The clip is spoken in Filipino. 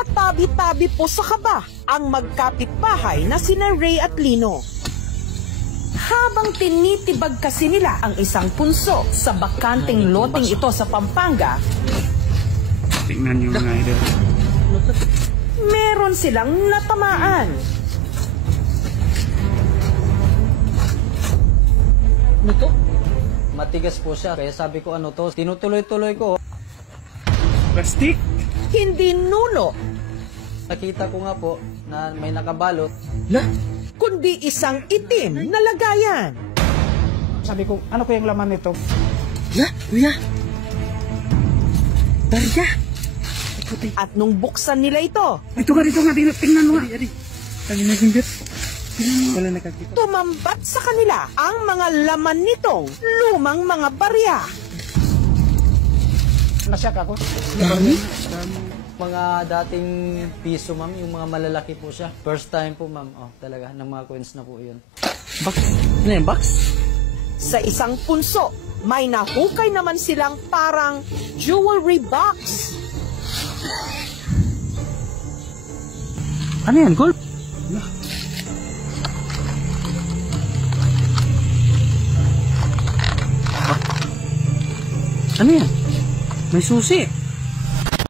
Patabi-tabi po sa kaba ang magkapitbahay na sina Ray at Lino. Habang tinitibag kasi nila ang isang punso sa bakanting loteng ito sa Pampanga, tingnan nyo mga idol. meron silang natamaan. Ano to? Matigas po siya, kaya sabi ko ano to, tinutuloy-tuloy ko. Plastic? Hindi nuno, Nakita ko nga po na may nakabalot. kundi isang itim na lagayan. Sabi ko, ano ko yung laman nito? Kuya! Darya! At nung buksan nila ito, Dito nga, tingnan mo nga. Ang naginggit. Wala nakakita. tumambat sa kanila ang mga laman nitong lumang mga barya. Nasyak ako. Mga dating piso, ma'am, yung mga malalaki po siya. First time po, ma'am. Oh, talaga, ng mga coins na po yun. Box? Ano yung box? Sa isang punso, may nahukay naman silang parang jewelry box. Ano yan, gold? Ano yan? May susi.